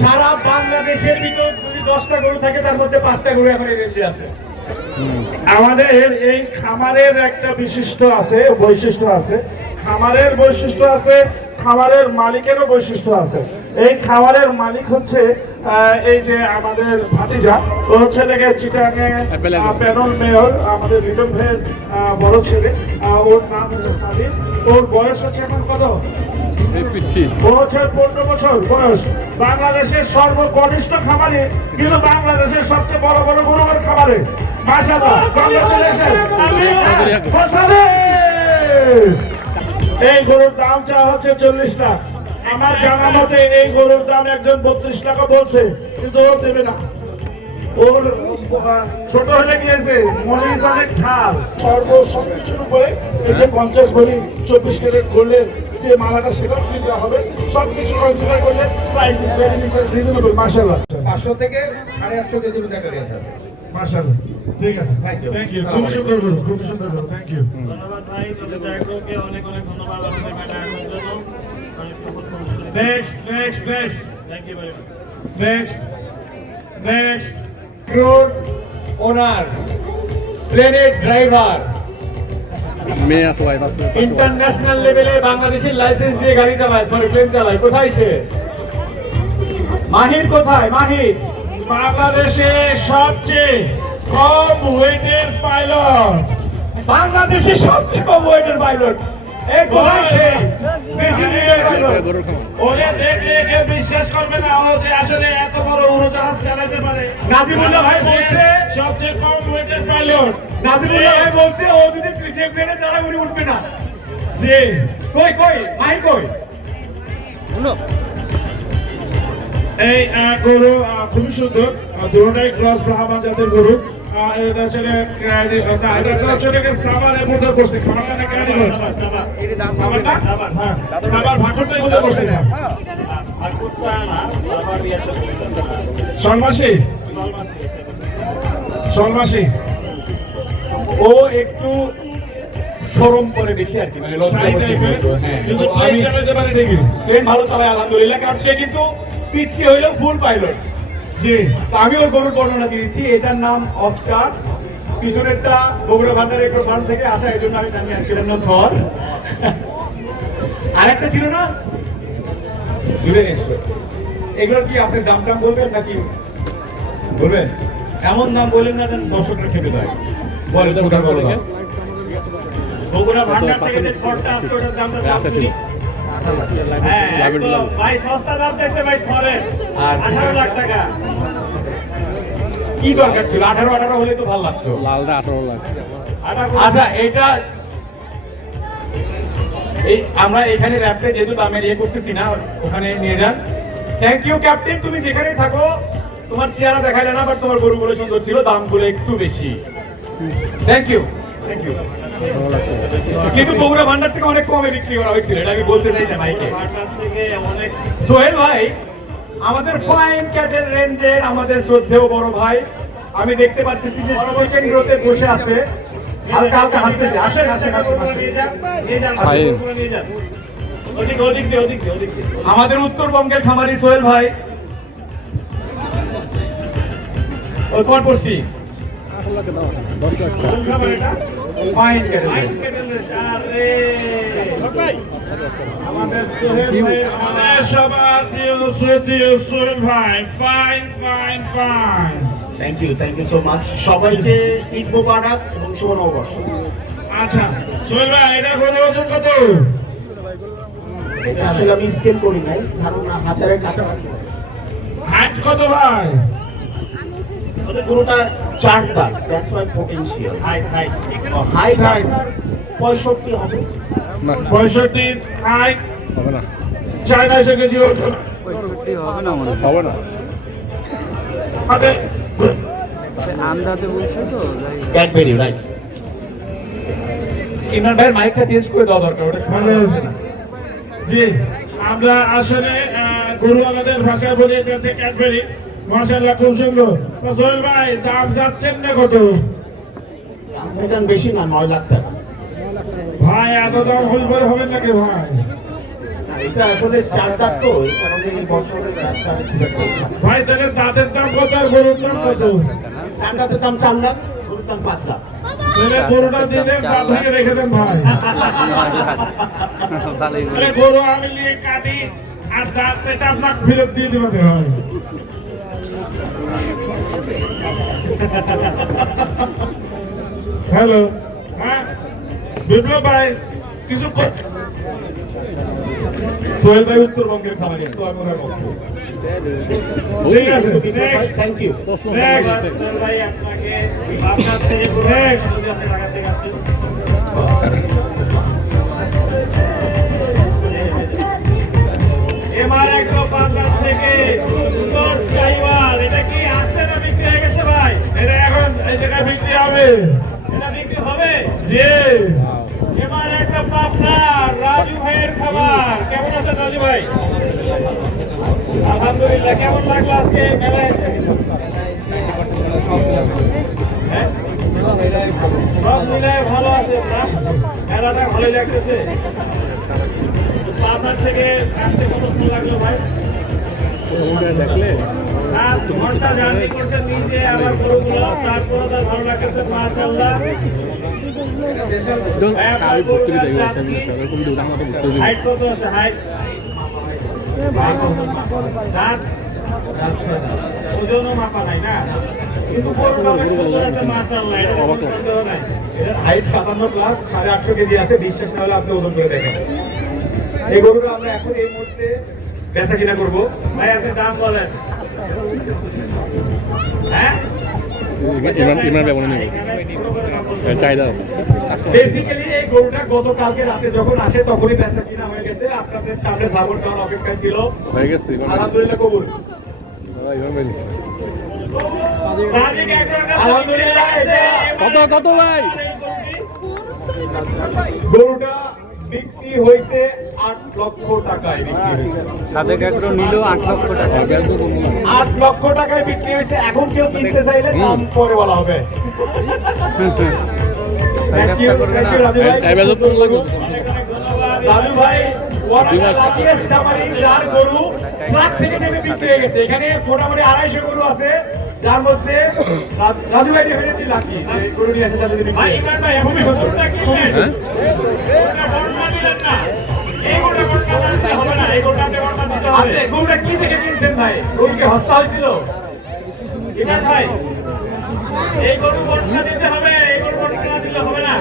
সারা বাংলাদেশের ভিতর যদি 10টা গরু থাকে তার মধ্যে 5টা গরু এখন এই রেঞ্জে আছে। আমাদের এই খামারের একটা বৈশিষ্ট্য আছে, খামারের বৈশিষ্ট্য আছে, খামারের মালিকেরও বৈশিষ্ট্য আছে। এই খামারের মালিক হচ্ছে এই যে আমাদের ভাতিজা, ও হচ্ছে লেগে চিটাঙে প্যানেল মেয়র, আমাদের লিটন ভাইয়ের বড় ছেলে, ওর নাম হচ্ছে সাদিক। ওর বয়স হচ্ছে এখন কত? ও হচ্ছে 15 বছর বয়স। বাংলাদেশের সর্বকনিষ্ঠ খামারে, কিন্তু বাংলাদেশের সবচেয়ে বড় বড় গরুর খামারে। মাশাআল্লাহ, কংগ্রাচুলেশন। এই গরুর দাম চাওয়া হচ্ছে 40 লাখ। আমার জানা মতে এই গরুর দাম একজন 32 টাকা বলছে, কিন্তু ও দেবে না। ওর ছোট হয়ে গিয়েছে, মরিচ অনেক ঝাল। সবকিছুর উপরে এই যে 50 ভরি 24 ক্যারেট করলে যে মালাটা সেটাও ফ্রি দেওয়া হবে। সবকিছু কনসিডার করলে প্রাইস ইজ ভেরি রিজনেবল। মাশাআল্লাহ, 500 থেকে 850 কেজি পর্যন্ত একটা রেঞ্জ আছে। মাশাআল্লাহ, ঠিক আছে, থ্যাংক ইউ। খুব সুন্দর গরু, খুব সুন্দর গরু, থ্যাংক ইউ। ধন্যবাদ ভাই, জায়গাকে অনেক অনেক ধন্যবাদ আপনাদের মেলা আসার জন্য। নেক্সট থ্যাংক ইউ ভাই। নেক্সট রোড ওনার, প্লেনের ড্রাইভার, ইন্টারন্যাশনাল লেভেলে বাংলাদেশের লাইসেন্স দিয়ে গাড়ি চালায়, প্লেন চালায়। কোথায় সে? মাহির কোথায়? মাহির বাংলাদেশে সবচেয়ে কম ওয়েটের পাইলট। বাংলাদেশের সবচেয়ে কম ওয়েটের পাইলট। ওরে দেখলে কেউ বিশ্বাস করবে না ও যে আসলে এত বড় উড়োজাহাজ চালাতে পারে। নাজিমুল্লাহ ভাই বলছে সবচেয়ে কম ওয়েটের পাইলট। নাজিমুল্লাহ ভাই বলছে ও যদি যে প্লেনে চালায় উনি উঠবে না। জি, কই মাহির কই? এই গরু খুবই সুন্দর, দুটোটাই ক্রস ব্রাহ্মণ জাতের গরু। এটা আসলে সাবারের মধ্যে করছে, খাবারটা না কেন সাবার ভাগরটার মধ্যে করছে না। সলমাসি ও একটু শরম করে বেশি আর কি, মানে কিন্তু প্লেন চালাতে পারে দেখি। প্লেন ভালো চালায় আলহামদুলিল্লাহ, কারণ সে কিন্তু পিচ্ছি হইলেও ফুল পাইলট। জি, আমি ওর গরুর বর্ণনা দিয়েছি। এটার নাম অস্কার, পিছনেরটা বগুড়া বাজারের একটা ফার্ম থেকে আসা, এই জন্য আমি জানি সেটার নাম থর। আরেকটা ছিল না, এগুলোর কি আপনি দাম টাম বলবেন নাকি বলবেন? এমন নাম বললেন না যেন দর্শকরা খেপে যায়। বলে তো ওটা বলো না। বগুড়া ভান্ডার থেকে যে স্পটটা আছে ওটার দামটা জানি। হ্যাঁ, ভাই সস্তা দাম দেখতে ভাই থরে আর 18 লাখ টাকা। কি দরকার ছিল? 18 হলে তো ভালো লাগতো। লালটা 18 লাখ। আচ্ছা, এটা এই আমরা এখানে র্যাপে যেহেতু দামের করতেছি না, ওখানে নিয়ে যান। থ্যাংক ইউ ক্যাপ্টেন, তুমি যেখানে থাকো তোমার চেহারা দেখাইলে না, বাট তোমার গরুগুলো সুন্দর ছিল, দামগুলো একটু বেশি। Thank you. কিন্তু বগুড়া ভান্ডার থেকে অনেক কমে বিক্রি করা হয়েছিল, এটা আমি বলতে চাই না ভাইকে। সোহেল ভাই আমাদের ফাইন ক্যাটেল রেঞ্জের আমাদের শ্রদ্ধেয় বড় ভাই, আমি দেখতে পাচ্ছি যে সেকেন্ড রোতে বসে আছে, হালকা হালকা হাসতেছে। আসেন। আমাদের উত্তরবঙ্গের খামারি সোহেল ভাই, ও তোমার পড়ছি ফাইন ক্যাটেল সবার প্রিয় শ্রদ্ধেয় সোহেল ভাই, fine. Thank you so much. সবাইকে ঈদ মোবারক এবং শুভ নববর্ষ। আচ্ছা সোহেল ভাই, এটা গরু ওজন কত? এটা আসলে আমি স্কেল করি নাই, ধারণা হাজারের কাছাকাছি। হাইট কত ভাই? গরুটা 4 দাঁত, দ্যাটস ওয়াই পোটেনশিয়াল। হাইট 65 হবে। 65 হাইট হবে না, 4.5 কেজি ওজন হবে না। আন্দাজে বলছে তো ক্যাডবেরি রাইট। ইমরান ভাইয়ের মাইকটা চেঞ্জ করে দেওয়া দরকার, ওটা ভালো হয়েছে না। জি, আমরা আসলে গরু আমাদের ভাষায় বলে গেছে ক্যাডবেরি। মাশাআল্লাহ, খুব সুন্দর। সোহেল ভাই, দাম যাচ্ছেন না কত? দাম বেশি না, 9 লাখ টাকা। ভাই এত দাম হইলে হবে নাকি ভাই? এটা আসলে চার দাঁত তো এই কারণে এই বছরের রাস্তা খুব একটা ইচ্ছা নেই। ভাই তাহলে দাঁতের দাম কত আর গরুর দাম কত? চার দাঁতের দাম 4 লাখ, গরুর দাম 5 লাখ। তাহলে গরুটা দিয়ে দেন, দাঁত ভেঙে রেখে দেন ভাই। ভালোই তাহলে গরু আমি নিয়ে কাটি আর দাঁত সেটা আপনাকে ফেরত দিয়ে দেবে ভাই। হ্যালো, হ্যাঁ বিপ্লব ভাই কিছু সোহেল ভাই উত্তরবঙ্গের খামারি, তো আমি ওনার পক্ষে। ঠিক আছে, থ্যাংক ইউ। নেক্সট চল ভাই আপনাকে আপনার থেকে Next. যদি আপনি ঢাকা থেকে আসছেন এবার একদম বাজার থেকে সুন্দর সাইওয়াল, এটা কি আসছে না বিক্রি হয়ে গেছে ভাই? এটা এখন এই জায়গায় বিক্রি হবে। এটা বিক্রি হবে? জি, এবার একটা পাবনা রাজু ভাইয়ের খাবার। কেমন আছেন রাজু ভাই? আলহামদুলিল্লাহ। কেমন লাগলো আজকে মেলায় এসে? হ্যাঁ? সব মিলায় ভালো আছে না? মেলাটা ভালোই লাগতেছে। পাবনা থেকে আসতে কতক্ষণ লাগলো ভাই? দেখলে 7 ঘন্টা জার্নি করতে নিজে, আবার গরুগুলো, তারপরে তার ভালো লাগতেছে মাশাআল্লাহ। আমি ভর্তি দেখবো সামনে সবাই কবি উঠান মতো ভর্তি দিই হাইট কত আছে? হাইট দাঁত ওজনও মাপা নাই না, কিন্তু গরুটা অনেক সুন্দর আছে মাশাআল্লাহ, এটা কোনো সন্দেহ নাই। এটার হাইট 57 প্লাস, 850 কেজি আছে। বিশ্বাস না হলে আপনি ওজন করে দেখেন। এই গরুটা আমরা এখন এই মুহূর্তে বেচা কিনা করবো। ভাই আপনি দাম বলেন। হ্যাঁ ইমরান ব্যবহার নেই চাহিদা আছে বেসিক্যালি এই গরুটা গতকালকে রাতে যখন আসে তখনই বেচা কিনা হয়ে গেছে। আপনাদের সামনে ধাবন দেওয়ার অপেক্ষা ছিল। হয়ে গেছে আলহামদুলিল্লাহ কবুল। ইমরান ভাই দিচ্ছে রাজিক একটার কাছে আলহামদুলিল্লাহ, এটা কত কত ভাই গরুটা বিক্রি হয়েছে 8 লক্ষ টাকায় বিক্রি হয়েছে। সাদেক এগ্রো নিল 8 লক্ষ টাকা। 8 লক্ষ টাকায় বিক্রি হয়েছে। এখন কেউ কিনতে চাইলে দাম পরে বলা হবে। Thank you, thank you, Raju ভাই। এই বেজত কোন লাগবে রাজু ভাই, যার গরু ট্রাক থেকে নেমে বিক্রি হয়ে গেছে। এখানে মোটামুটি 250 গরু আছে, যার মধ্যে রাজু ভাই ডেফিনেটলি লাকি গরু নিয়ে আসে যাদের বিক্রি ভাই হয়েছে। ইমরান ভাই খুবই সুন্দর, খুবই সুন্দর। গরুটা বর্ণনা দিলেন না। এই গরুটা বর্ণনা দিতে হবে না, এই গরুটা আপনি বর্ণনা দিতে হবে। আপনি গরুটা কি থেকে কিনছেন ভাই? গরুকে হস্তা হয়েছিল? ইমরান ভাই এই গরু বর্ণনা দিতে হবে, এই গরু বর্ণনা দিলে হবে না।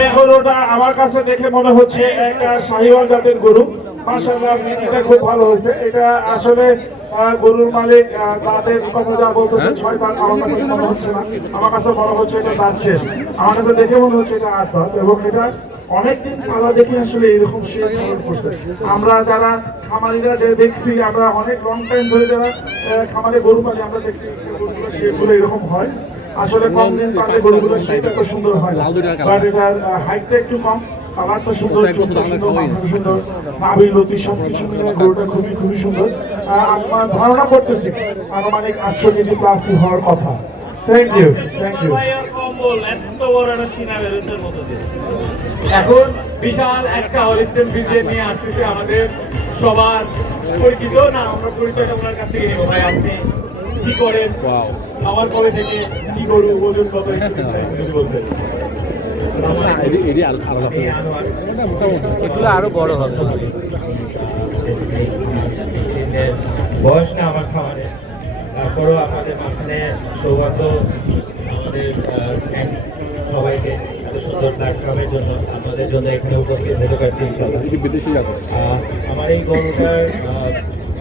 এই গরুটা আমার কাছে দেখে মনে হচ্ছে একটা শাহিওয়াল জাতের গরু। মাশাআল্লাহ, এটা খুব ভালো হয়েছে। এটা আসলে গরুর মালিক দাঁতের কথা যা বলতেছে 6 দাঁত, আমার কাছে মনে হচ্ছে না। আমার কাছে মনে হচ্ছে এটা দাঁত শেষ। আমার কাছে দেখে মনে হচ্ছে এটা 8 দাঁত, এবং এটা অনেকদিন পালা দেখে আসলে এরকম শেপ ধারণ করছে। আমরা যারা খামারিরা যে দেখছি, আমরা অনেক লং টাইম ধরে যারা খামারে গরু পালি, আমরা দেখছি গরুগুলো শেপগুলো এরকম হয়। আসলে কম দিন পালে গরুগুলোর শেপ এত সুন্দর হয় না, বাট এটার হাইটটা একটু কম, কালারটা সুন্দর, চুলটা সুন্দর, মাথাটা সুন্দর, নাভি লতি সবকিছু মিলে গরুটা খুবই খুবই সুন্দর। আমার ধারণা করতেছি আনুমানিক 800 কেজি প্লাসই হওয়ার কথা। Thank you, thank you. ভাইয়ের কম্বল এত বড় একটা সিনা বেরোচ্ছে মতো দিয়ে। এখন বিশাল একটা হলিস্টেন ফ্রিজিয়ান নিয়ে আসতেছে আমাদের সবার পরিচিত। না, আমরা পরিচয়টা ওনার কাছ থেকে নিব। ভাই আপনি কি করেন, আমার পরে থেকে কি গরু, ওজন কত, একটু বিস্তারিত যদি বলতেন। এটি আর আলাদা এই আনোয়ার এগুলো আরো বড় হবে। বয়স না আমার খামারে, তারপরেও আপনাদের মাঝখানে সৌভাগ্য, আমাদের thanks সবাইকে এত সুন্দর প্ল্যাটফর্মের জন্য, আপনাদের জন্য এখানে উপস্থিত হতে পারছি ইনশাআল্লাহ। এটি বিদেশি জাত আছে আমার এই গরুটার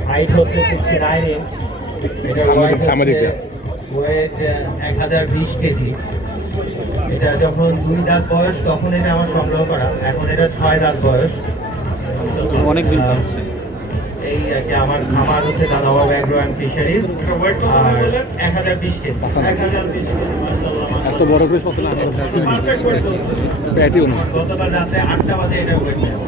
হাইট হচ্ছে 69 ইঞ্চ, এটার সামরিক জাত। Weight 1020 KG. এটা যখন 2 দাঁত বয়স তখন এটা আমার সংগ্রহ করা, এখন এটা 6 দাঁত বয়স। অনেক দিন পাচ্ছে। এই আর কি আমার খামার হচ্ছে দাদাবাবু অ্যাগ্রো অ্যান্ড ফিশারিজ, আর 1020 কেজি। 1020 মাশাআল্লাহ। এত বড় করে সত্য না প্যাটিও না গতকাল রাত্রে 8টা বাজে এটা ওয়েট নেওয়া।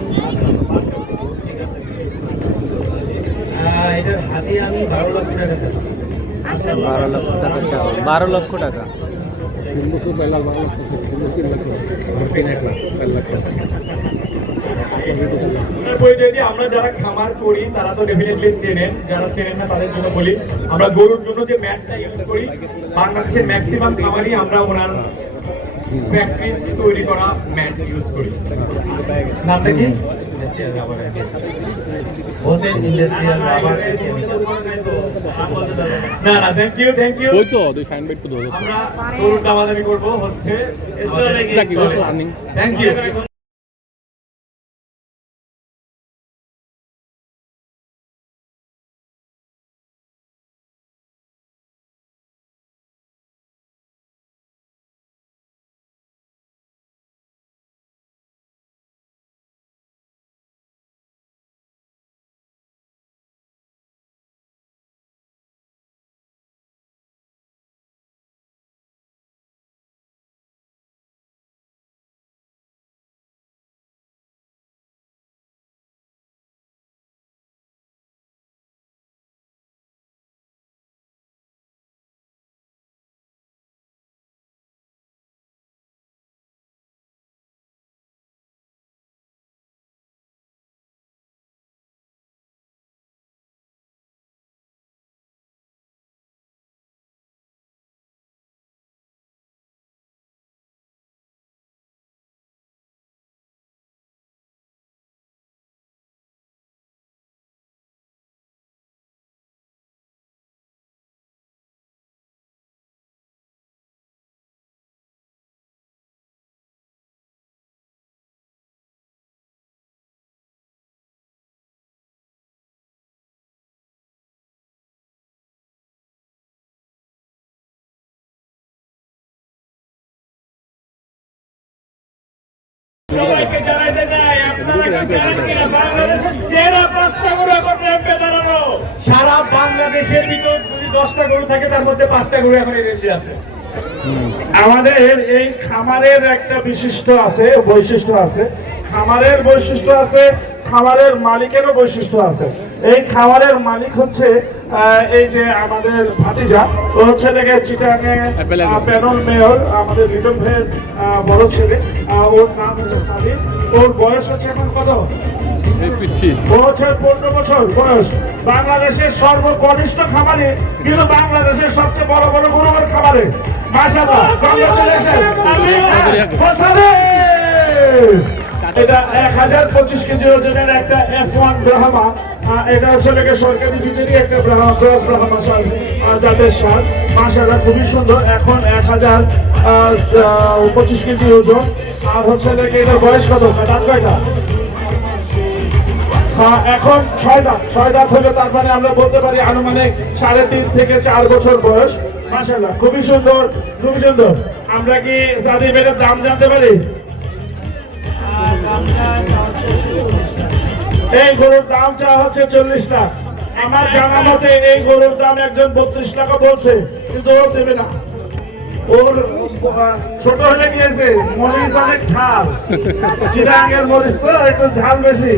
এটার হাতে আমি 12 লক্ষ টাকা দিচ্ছি। 12 লক্ষ টাকা চাও। 12 লক্ষ টাকা। 3 বছর পহলা 12 লাখ 3 বছর 3 লাখ 1 লাখ 1 লাখ পরিচয় দিয়ে আমরা যারা খামার করি তারা তো ডেফিনেটলি চেনেন, যারা চেনেন না তাদের জন্য বলি, আমরা গরুর জন্য যে ম্যাটটা ইউজ করি বাংলাদেশের ম্যাক্সিমাম খামারই আমরা ওনার ফ্যাক্টরি তৈরি করা ম্যাট ইউজ করি। নামটা কি? না না, থ্যাংক ইউ থ্যাংক ইউ। ওই তো দুই ফাইন বেড তো ধরো আমরা গরুর দামাদামি করবো হচ্ছে থ্যাংক ইউ। সবাইকে জানাইতে চাই আপনারা জানেন কিনা বাংলাদেশের সেরা 5টা গরু এখন র্যাম্পে দাঁড়ানো। সারা বাংলাদেশের ভিতর যদি 10টা গরু থাকে তার মধ্যে 5টা গরু এখন এই রেঞ্জে আছে। আমাদের এই খামারের একটা বিশিষ্ট আছে, বৈশিষ্ট্য আছে। খামারের বৈশিষ্ট্য আছে, খামারের মালিকেরও বৈশিষ্ট্য আছে। এই খামারের মালিক হচ্ছে এই যে আমাদের ভাতিজা, ও হচ্ছে দেখে চিটাঙে প্যানেল মেয়র আমাদের লিটন ভাইয়ের বড় ছেলে, ওর নাম হচ্ছে সাদিক। ওর বয়স হচ্ছে এখন কত? ও হচ্ছে 15 বছর বয়স। বাংলাদেশের সর্বকনিষ্ঠ খামারে, কিন্তু বাংলাদেশের সবচেয়ে বড় বড় গরুর খামারে। মাশাআল্লাহ, কংগ্রাচুলেশন। এটা 1025 কেজি ওজনের একটা F1 ব্রাহ্মা। এটা হচ্ছে সরকারি বিজেপি একটা ব্রাহ্মা জাতের সার। মাশাআল্লাহ খুবই সুন্দর। এখন 1025 কেজি ওজন। আর হচ্ছে এটার বয়স কত? দাঁত কয়টা? এখন 6 দাঁত হলে তার মানে আমরা বলতে পারি আনুমানিক 3.5 থেকে 4 বছর বয়স। মাশাআল্লাহ খুবই সুন্দর, খুবই সুন্দর। আমরা কি জাদি বেড়ের দাম জানতে পারি? এই গরুর দাম চাওয়া হচ্ছে 40 লাখ। আমার জানা মতে এই গরুর দাম একজন 32 টাকা বলছে, কিন্তু ও দেবে না। ওর ছোট হলে গিয়েছে, মরিচ অনেক ঝাল, চিরাঙ্গের মরিচ তো একটু ঝাল বেশি।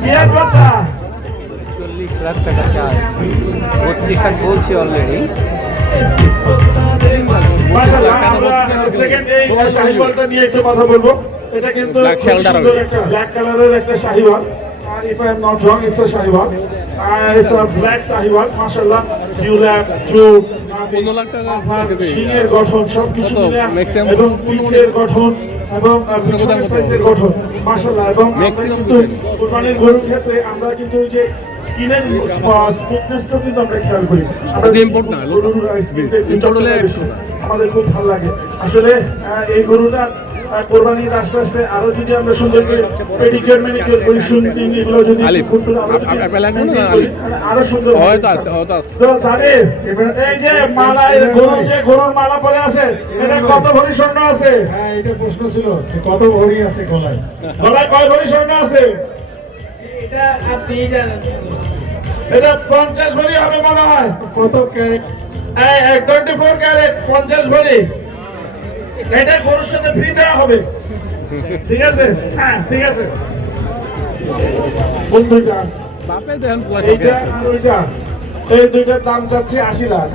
কি এক কথা? 40 লাখ টাকা চার্জ, 32 লাখ বলছি অলরেডি। সেকেন্ড এই শাহিওয়ালটা নিয়ে একটু কথা বলবো। এটা কিন্তু ব্ল্যাক কালারের একটা Sahiwal. If I am not wrong, it's a Sahiwal. It's a black Sahiwal. মাশাআল্লাহ, ডিউল্যাপ, চুপ, শিংয়ের গঠন সবকিছু মিলে, এবং পিঠের গঠন এবং সাইজের গঠন মাশাআল্লাহ। এবং কিন্তু কুরবানির গরুর ক্ষেত্রে আমরা কিন্তু এই যে স্কিনের স্মুথনেসটা কিন্তু আমরা খেয়াল করি। আমাদের খুব ভালো লাগে আসলে এই গরুটা কোরবানির আস্তে আস্তে আরো যদি আমরা সুন্দর করে পেডিকিউর ম্যানিকিউর করি, শুনতিং এগুলো যদি আরো সুন্দর হয়। তো জানেন এই যে মালা, গরুর মালা পরে আছে, এটা কত ভরি স্বর্ণ আছে? হ্যাঁ, এটা প্রশ্ন ছিল, কত ভরি আছে গলায়? গলায় কয় ভরি স্বর্ণ আছে? এটা আপনি জানেন। এটা 50 ভরি হবে মনে হয়। কত ক্যারেট? 24 ক্যারেট, 50 ভরি। এটা গরুর সাথে ফ্রি দেওয়া হবে, ঠিক আছে? হ্যাঁ ঠিক আছে। কোন দুইটা? এইটা আর ওইটা, এই দুইটার দাম চাচ্ছি 80 লাখ।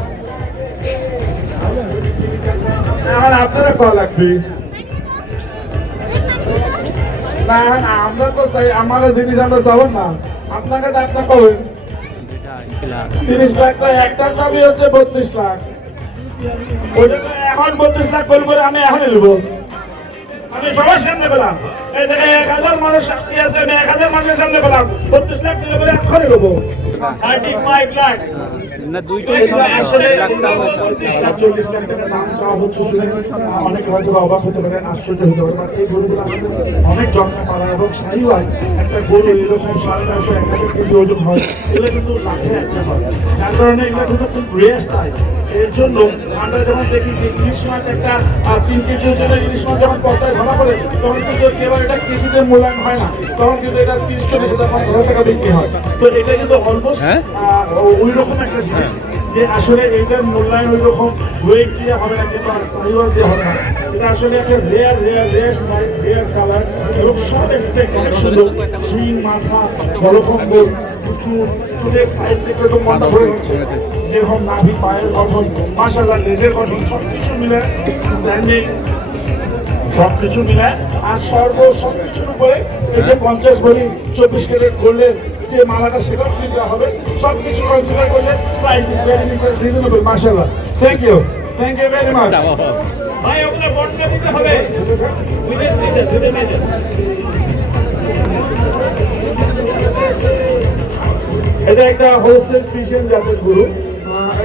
আমার আপনারা কল লাগবে। না না, আমরা তো চাই আমাদের জিনিস আমরা চাবো না, আপনাকে ডাক্তার পাবেন 30 লাখ, একটার দামই হচ্ছে 32 লাখ। ওইটা তো এখন 32 লাখ করবো, আমি এখনই নেবো। আমি সবার সামনে পেলাম, এই দেখে 1000 মানুষ সাক্ষী আছে, আমি 1000 মানুষের সামনে পেলাম 32 লাখ দিলে বলে এখনই নেবো। 35 লাখ না দুইটাই আসলে 1 লাখ টাকা 30 লাখ 40 লাখ টাকা দাম চাওয়া হচ্ছে শুনে অনেকে হয়তো অবাক হতে পারে, আশ্চর্য হতে পারে, বাট এই গরুগুলো আসলে অনেক যত্ন পালা এবং সাই হয়। একটা গরু এরকম 950 1000 কেজি ওজন হয়, এগুলো কিন্তু লাখে একটা হয়, যার কারণে এগুলো কিন্তু খুব রেয়ার সাইজ। এর জন্য আমরা যখন দেখি যে ইলিশ মাছ একটা 3 কেজি ওজনের ইলিশ মাছ যখন পর্দায় ধরা পড়ে, তখন কিন্তু এবার এটা কেজিতে মূল্যায়ন হয় না, তখন কিন্তু এটা 30-40 হাজার 50,000 টাকা বিক্রি হয়। তো এটা কিন্তু অলমোস্ট ওই রকম একটা জিনিস যে আসলে এইটার মূল্যায়ন ওই রকম ওয়েট দিয়ে হবে না, কিন্তু সাইওয়াল দিয়ে হবে না। এটা আসলে একটা রেয়ার সাইজ, রেয়ার কালার এবং সব এক্সপেক্ট অনেক সুন্দর। শিং, মাথা, গলকম্বল, প্রচুর চুলের সাইজ দেখলে তো মনটা ভরে হচ্ছে। যেরকম নাভি, পায়ের গঠন, মাশাআল্লাহ লেজের গঠন, সবকিছু মিলে স্ট্যান্ডিং, সবকিছু মিলে আর সবকিছুর উপরে এই যে 50 ভরি 24 ক্যারেট গোল্ডের যে মালাটা সেটাও ফ্রি দেওয়া হবে। সবকিছু কনসিডার করলে প্রাইস ইজ ভেরি রিজনেবল। মাশাআল্লাহ, থ্যাংক ইউ ভেরি মাচ। ভাই ওখানে বন্ডটা দিতে হবে, দুধে মেজে এটা একটা হোলসেল ফিশিয়ান জাতের গরু।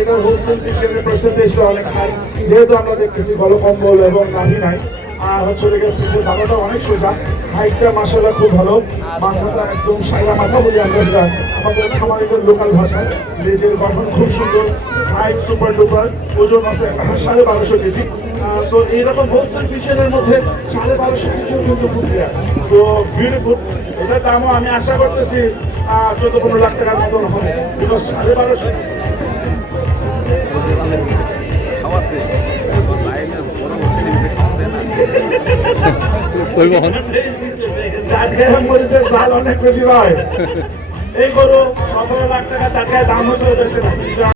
এটা হোলসেল ফিশিয়ানের পার্সেন্টেজটা অনেক হাই, যেহেতু আমরা দেখতেছি গলকম্বল এবং নাভি নাই। আর হচ্ছে পিঠের দাদাটা অনেক সোজা, হাইটটা মাশাআল্লাহ খুব ভালো, মাথাটা একদম সাইরা মাথা বলি আমরা, যেটা আমাদের খামারিদের লোকাল ভাষায়। লেজের গঠন খুব সুন্দর, হাইট সুপার ডুপার, ওজন আছে 1250 কেজি। তো এইরকম হোলসেল ফিশিয়ানের মধ্যে 1250 কেজিও কিন্তু খুব রেয়ার। তো বিউটিফুল, এটার দামও আমি আশা করতেছি 14-15 লাখ টাকার মতন হবে, বিকজ 1250। চাটগাঁয়ের মরিচের ঝাল অনেক বেশি ভাই। এই গরু 17 লাখ টাকা চাটগাঁয়ের দাম হচ্ছে